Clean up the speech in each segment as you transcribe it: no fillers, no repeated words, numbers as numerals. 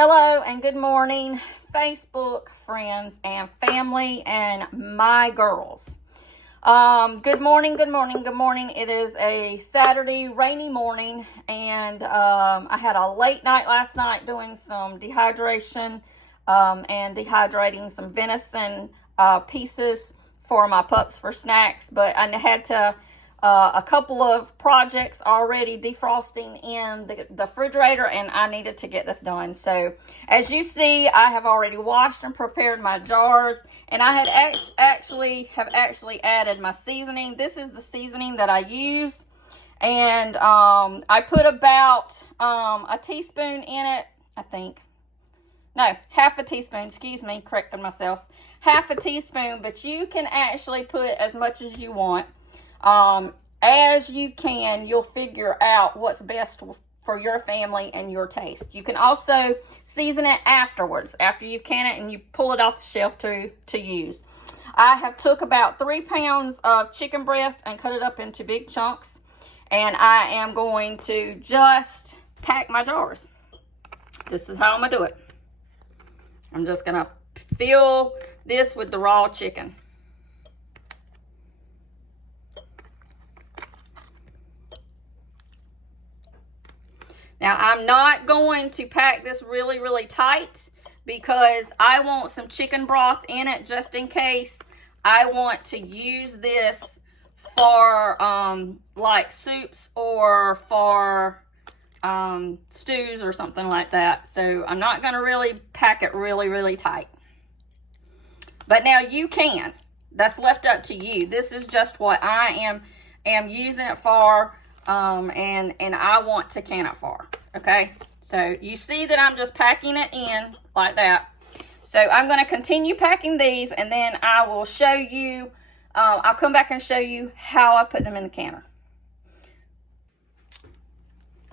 Hello and good morning, Facebook friends and family and my girls. Good morning, good morning, good morning. It is a Saturday rainy morning, and I had a late night last night doing some dehydration and dehydrating some venison pieces for my pups for snacks, but I had to a couple of projects already defrosting in the refrigerator, and I needed to get this done. So as you see, I have already washed and prepared my jars, and I had actually added my seasoning. This is the seasoning that I use, and I put about a teaspoon in it, I think. No, half a teaspoon, excuse me, corrected myself. Half a teaspoon, but you can actually put as much as you want. As you can, you'll figure out what's best for your family and your taste. You can also season it afterwards, after you've canned it and you pull it off the shelf to use. I have took about 3 pounds of chicken breast and cut it up into big chunks, and I am going to just pack my jars. This is how I'm going to do it. I'm just going to fill this with the raw chicken. Now, I'm not going to pack this really, really tight because I want some chicken broth in it just in case I want to use this for like soups or for stews or something like that. So I'm not going to really pack it really, really tight. But now you can. That's left up to you. This is just what I am using it for. And I want to can it for, okay? So you see that I'm just packing it in like that. So I'm going to continue packing these, and then I will show you, I'll come back and show you how I put them in the canner.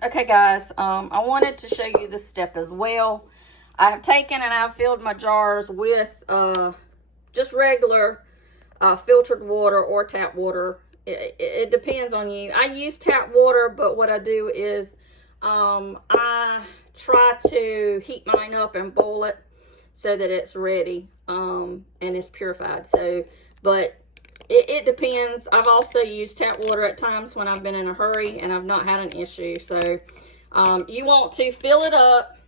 Okay, guys, I wanted to show you this step as well. I have taken and I've filled my jars with just regular filtered water or tap water. It depends on you. I use tap water, but what I do is I try to heat mine up and boil it so that it's ready and it's purified. So, but it depends. I've also used tap water at times when I've been in a hurry and I've not had an issue. So you want to fill it up.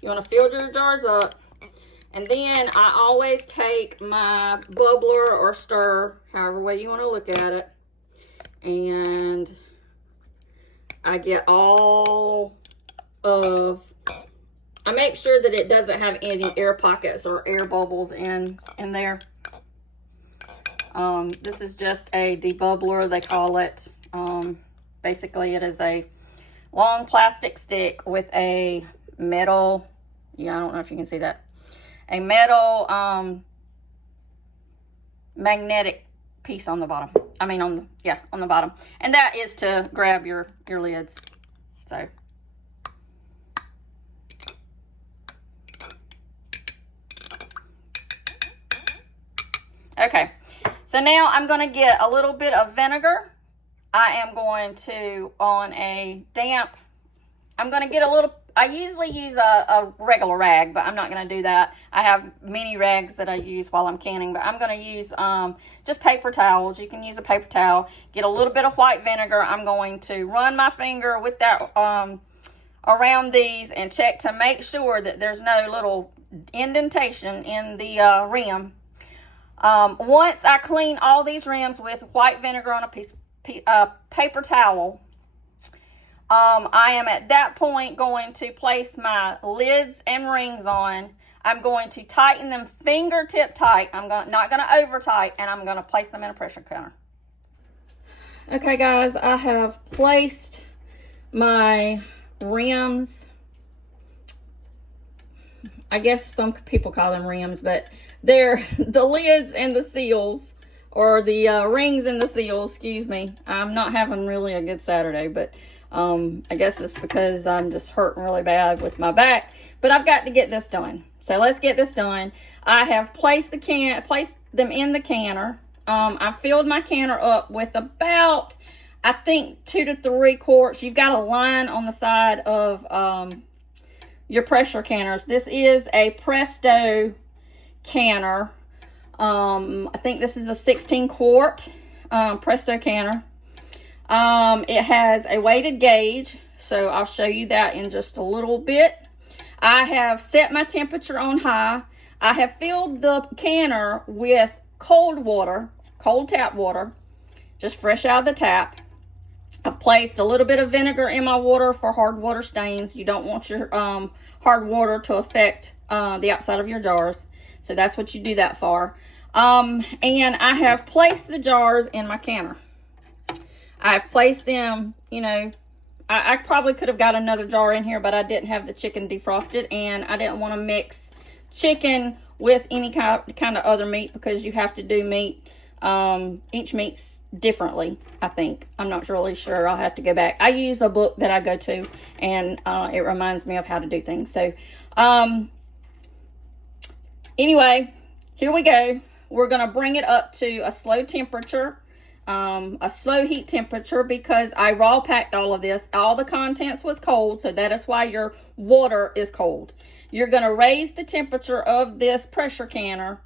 You want to fill your jars up. And then I always take my bubbler or stir, however way you want to look at it, and I get all of, I make sure that it doesn't have any air pockets or air bubbles in there. This is just a debubbler, they call it. Basically, it is a long plastic stick with a metal, yeah, I don't know if you can see that. A metal magnetic piece on the bottom. I mean, on the bottom. And that is to grab your lids. So. Okay. So now I'm going to get a little bit of vinegar. I am going to, on a damp, I'm going to get a little, I usually use a regular rag, but I'm not going to do that. I have many rags that I use while I'm canning, but I'm going to use just paper towels. You can use a paper towel. Get a little bit of white vinegar. I'm going to run my finger with that around these and check to make sure that there's no little indentation in the rim. Once I clean all these rims with white vinegar on a piece paper towel, I am at that point going to place my lids and rings on. I'm going to tighten them fingertip tight. I'm not going to over tight, and I'm going to place them in a pressure cooker. Okay, guys, I have placed my rims. I guess some people call them rims, but they're the lids and the seals, or the rings and the seals, excuse me. I'm not having really a good Saturday, but I guess it's because I'm just hurting really bad with my back, but I've got to get this done. So let's get this done. I have placed them in the canner. I filled my canner up with about, I think, 2 to 3 quarts. You've got a line on the side of your pressure canners. This is a Presto canner. I think this is a 16 quart Presto canner. It has a weighted gauge, so I'll show you that in just a little bit. I have set my temperature on high. I have filled the canner with cold water, cold tap water, just fresh out of the tap. I've placed a little bit of vinegar in my water for hard water stains. You don't want your hard water to affect the outside of your jars. So that's what you do that for. And I have placed the jars in my canner. I've placed them, you know, I probably could have got another jar in here, but I didn't have the chicken defrosted, and I didn't want to mix chicken with any kind of other meat, because you have to do meat, each meat's differently, I think. I'm not really sure. I'll have to go back. I use a book that I go to, and it reminds me of how to do things. So, anyway, here we go. We're going to bring it up to a slow temperature. A slow heat temperature, because I raw packed all of this. All the contents was cold, so that is why your water is cold. You're going to raise the temperature of this pressure canner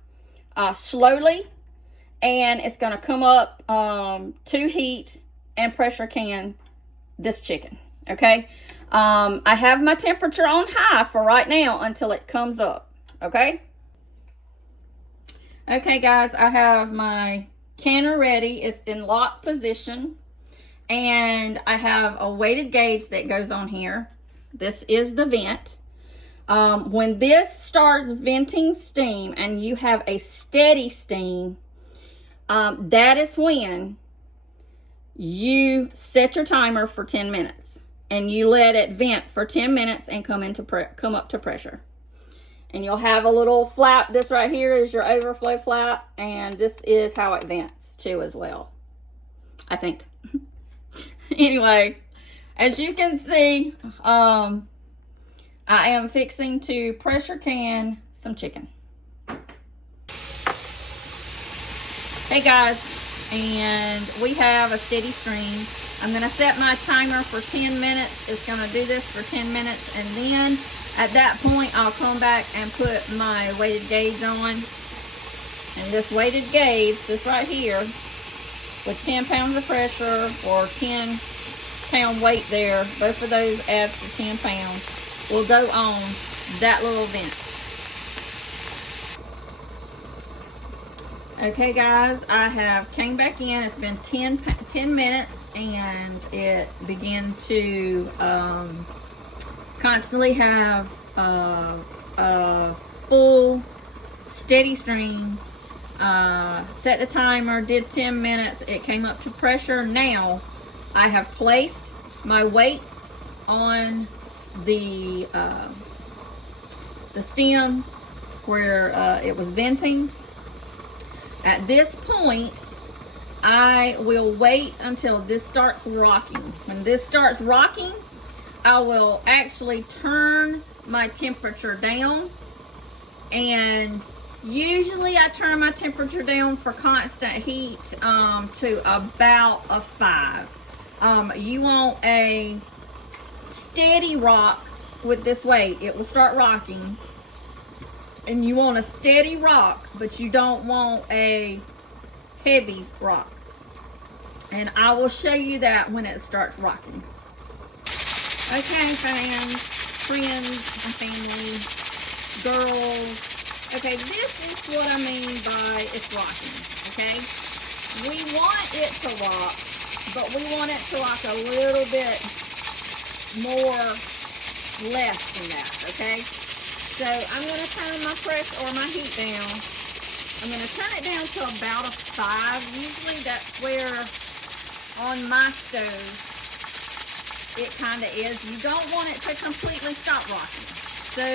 slowly, and it's going to come up to heat and pressure can this chicken. Okay, I have my temperature on high for right now until it comes up. Okay, guys, I have my canner ready. It's in lock position, and I have a weighted gauge that goes on here. This is the vent. When this starts venting steam and you have a steady steam, that is when you set your timer for 10 minutes and you let it vent for 10 minutes and come up to pressure. And you'll have a little flap. This right here is your overflow flap, and this is how it vents too as well, I think. Anyway, as you can see, I am fixing to pressure can some chicken. Hey guys, and we have a steady stream. I'm going to set my timer for 10 minutes. It's going to do this for 10 minutes, and then at that point, I'll come back and put my weighted gauge on. And this weighted gauge, this right here, with 10 pounds of pressure or 10 pound weight there, both of those adds to 10 pounds, will go on that little vent. Okay guys, I have came back in. It's been 10 minutes, and it began to constantly have a full steady stream. Set the timer, did 10 minutes, it came up to pressure. Now I have placed my weight on the stem where it was venting. At this point, I will wait until this starts rocking. When this starts rocking, I will actually turn my temperature down, and usually I turn my temperature down for constant heat to about a 5. You want a steady rock with this weight. It will start rocking, and you want a steady rock, but you don't want a heavy rock. And I will show you that when it starts rocking. Okay, friends and family, girls. Okay, this is what I mean by it's rocking, okay? We want it to rock, but we want it to rock a little bit more less than that, okay? So I'm going to turn my press or my heat down. I'm going to turn it down to about a 5. Usually that's where on my stove it kind of is. You don't want it to completely stop rocking. So,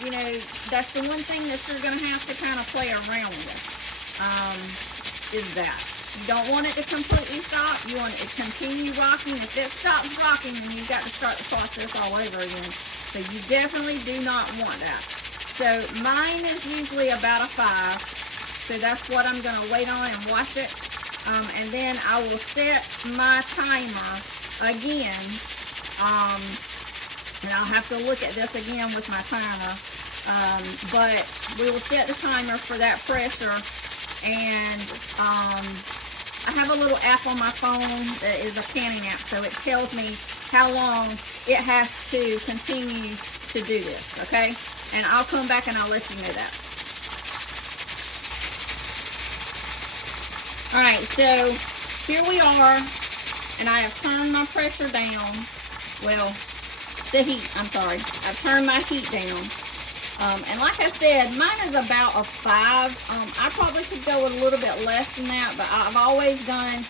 you know, that's the one thing that you're going to have to kind of play around with, is that. You don't want it to completely stop. You want it to continue rocking. If it stops rocking, then you've got to start the process all over again. So you definitely do not want that. So mine is usually about a 5. So that's what I'm going to wait on and watch it. And then I will set my timer again And I'll have to look at this again with my timer. But we will set the timer for that pressure. And I have a little app on my phone that is a canning app, so it tells me how long it has to continue to do this, okay? And I'll come back and I'll let you know that. All right, so here we are, and I have turned my pressure down. Well, the heat, I'm sorry. I've turned my heat down. And like I said, mine is about a 5. I probably could go a little bit less than that, but I've always done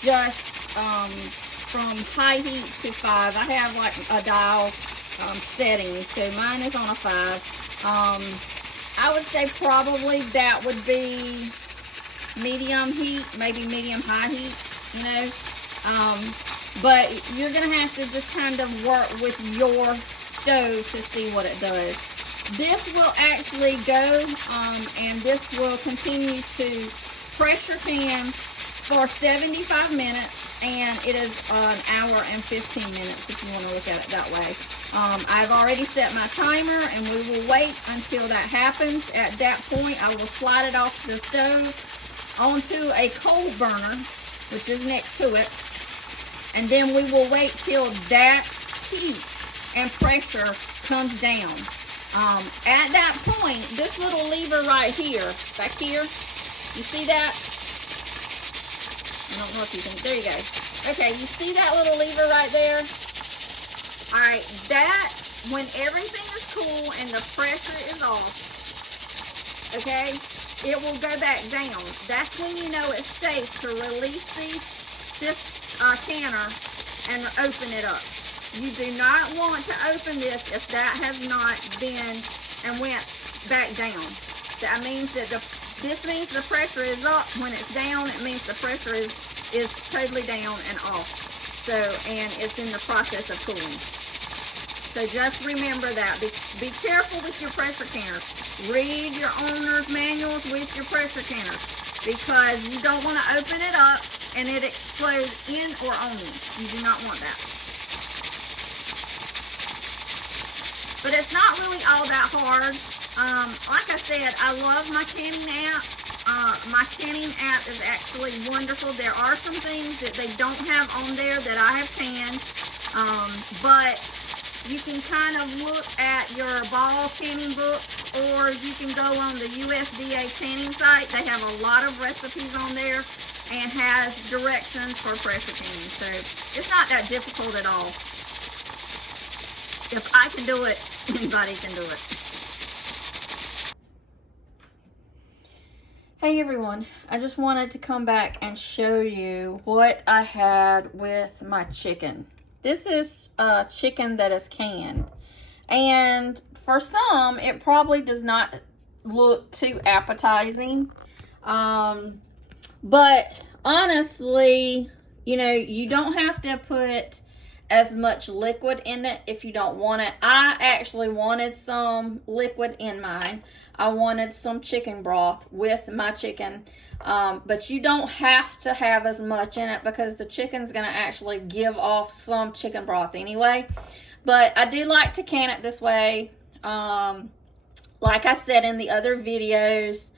just from high heat to 5. I have like a dial setting, so mine is on a 5. I would say probably that would be medium heat, maybe medium high heat, you know. But you're going to have to just kind of work with your stove to see what it does. This will actually go, and this will continue to pressure can for 75 minutes, and it is an hour and 15 minutes if you want to look at it that way. I've already set my timer, and we will wait until that happens. At that point, I will slide it off the stove onto a coal burner, which is next to it, and then we will wait till that heat and pressure comes down. At that point, this little lever right here, back here, you see that? I don't know if you can, there you go. Okay, you see that little lever right there? All right, that, when everything is cool and the pressure is off, okay, it will go back down. That's when you know it's safe to release this canner and open it up. You do not want to open this if that has not been and went back down. That means that this means the pressure is up. When it's down, it means the pressure is totally down and off. So, and it's in the process of cooling. So just remember that. Be careful with your pressure canners. Read your owner's manuals with your pressure canners, because you don't want to open it up and it explodes in or on you. You do not want that. But it's not really all that hard. Like I said, I love my canning app. My canning app is actually wonderful. There are some things that they don't have on there that I have canned. But you can kind of look at your ball canning book, or you can go on the USDA canning site. They have a lot of recipes on there and has directions for pressure canning. So it's not that difficult at all. If I can do it, anybody can do it. Hey everyone, I just wanted to come back and show you what I had with my chicken. This is chicken that is canned, and for some it probably does not look too appetizing, but honestly, you know, you don't have to put as much liquid in it if you don't want it. I actually wanted some liquid in mine. I wanted some chicken broth with my chicken, but you don't have to have as much in it because the chicken's going to actually give off some chicken broth anyway. But I do like to can it this way. Like I said in the other videos,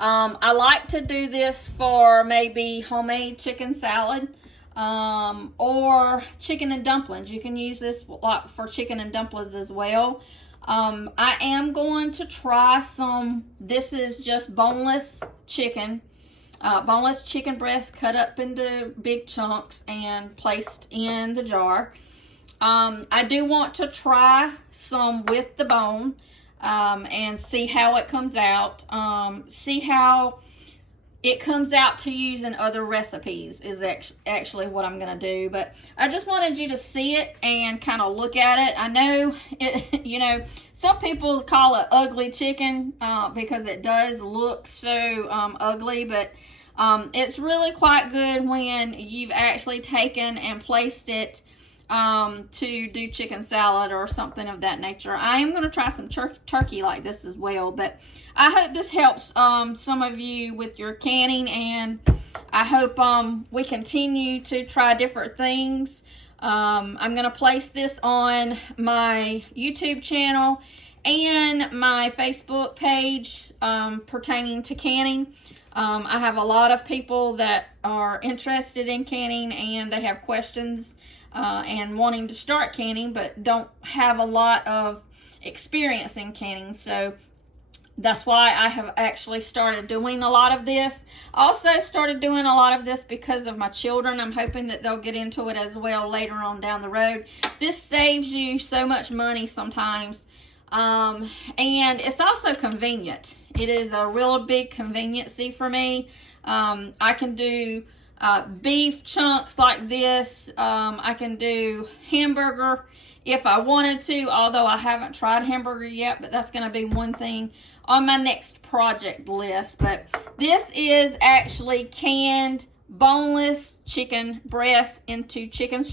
I like to do this for maybe homemade chicken salad. Or chicken and dumplings. You can use this for chicken and dumplings as well. I am going to try some, this is just boneless chicken breast cut up into big chunks and placed in the jar. I do want to try some with the bone, and see how it comes out. See how it comes out to use in other recipes is actually what I'm going to do. But I just wanted you to see it and kind of look at it. I know, you know, some people call it ugly chicken because it does look so ugly. But it's really quite good when you've actually taken and placed it to do chicken salad or something of that nature. I am going to try some turkey like this as well, but I hope this helps some of you with your canning, and I hope we continue to try different things I'm going to place this on my YouTube channel and my Facebook page pertaining to canning. I have a lot of people that are interested in canning and they have questions and wanting to start canning but don't have a lot of experience in canning. So that's why I have actually started doing a lot of this. Also started doing a lot of this because of my children. I'm hoping that they'll get into it as well later on down the road. This saves you so much money sometimes. And it's also convenient. It is a real big conveniency for me. I can do beef chunks like this. I can do hamburger if I wanted to, although I haven't tried hamburger yet, but that's going to be one thing on my next project list. But this is actually canned boneless chicken breast into chicken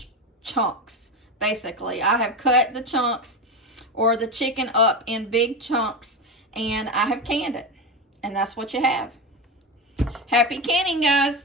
chunks. Basically, I have cut the chunks or the chicken up in big chunks and I have canned it, and that's what you have. Happy canning, guys.